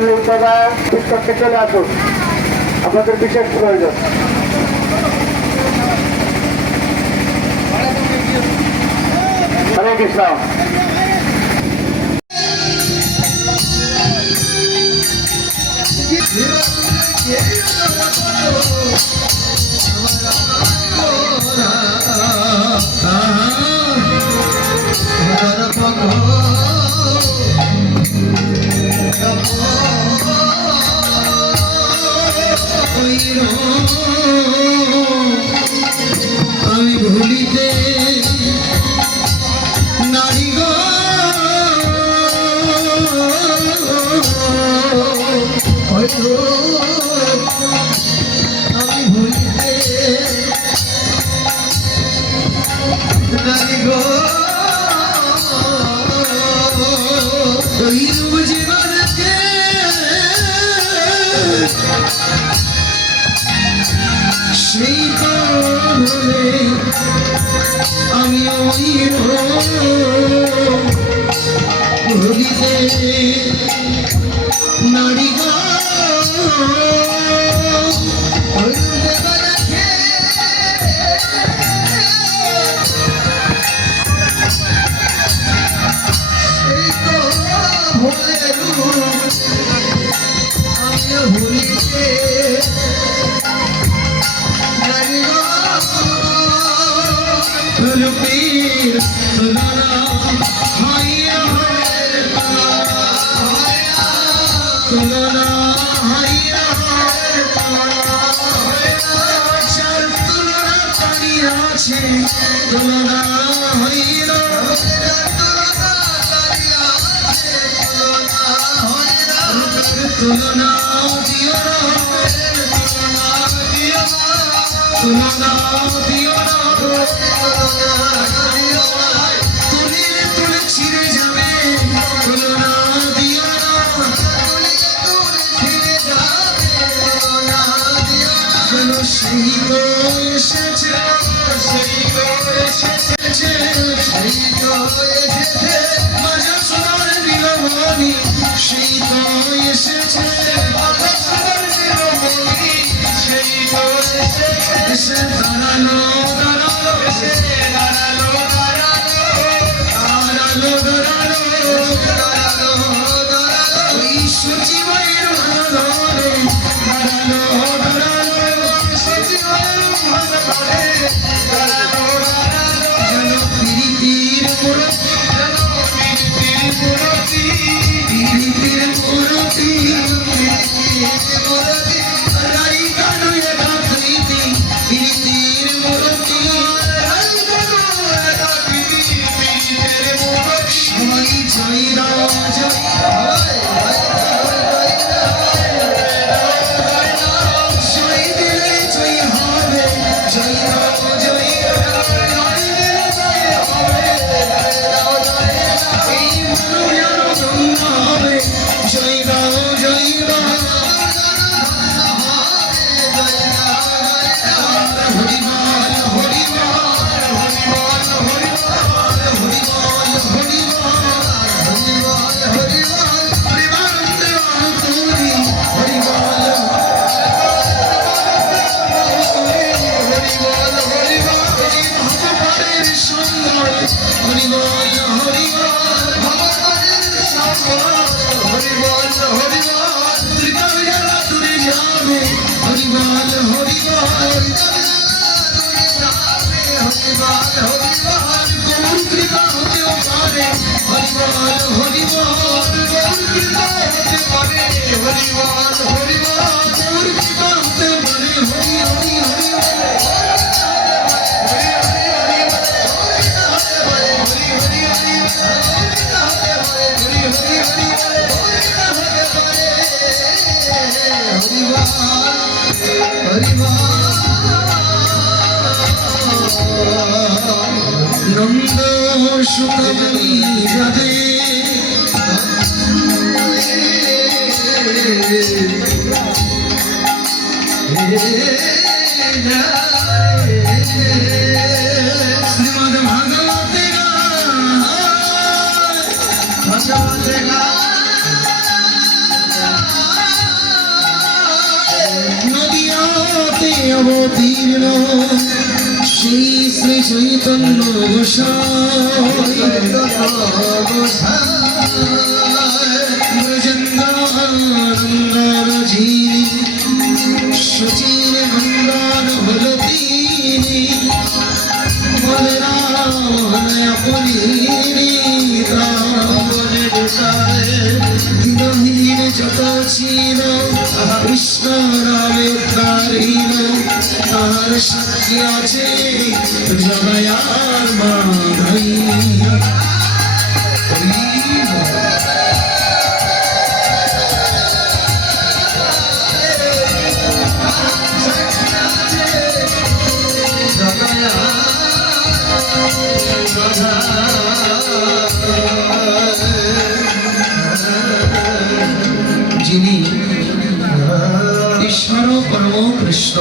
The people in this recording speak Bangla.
মল্লিক দাদা বিশ্বকে চলে আসুন, আপনাদের বিশেষ প্রয়োজন। হরে কৃষ্ণ। আমি ভুলিতে নারী গো আমি ভুলিতে নারী গো জীবনকে সেই তো বলে আমি ওই ভুলিতে নারী গো সেই তো ভুলে আমি ভুলিতে Tulupir, tulana, hayya, tulana, hayya, char tulana tariya che, tulana, hayya, tulana, diyana, tulana, diyana. তুলিলে তুলে ছিঁড়ে যাবে তুলনা দিও না যেন সেই তো এসেছে মাজা সোনার নীলমণি সেই তো এসেছে এসে দাঁড়ানো নন্দ সুতমী রাধে শ্রীমদ ভাগবতে ভাগবতে চৈতন্য গোসাই ব্রজেন্দ্র যিনি সচির নন্দন হল তিনি দিনহীন যত ছিল কৃষ্ণ রামের তারিল তার সাক্ষী আছে জগায়ার মাধবী যিনি ঈশ্বর পরম কৃষ্ণ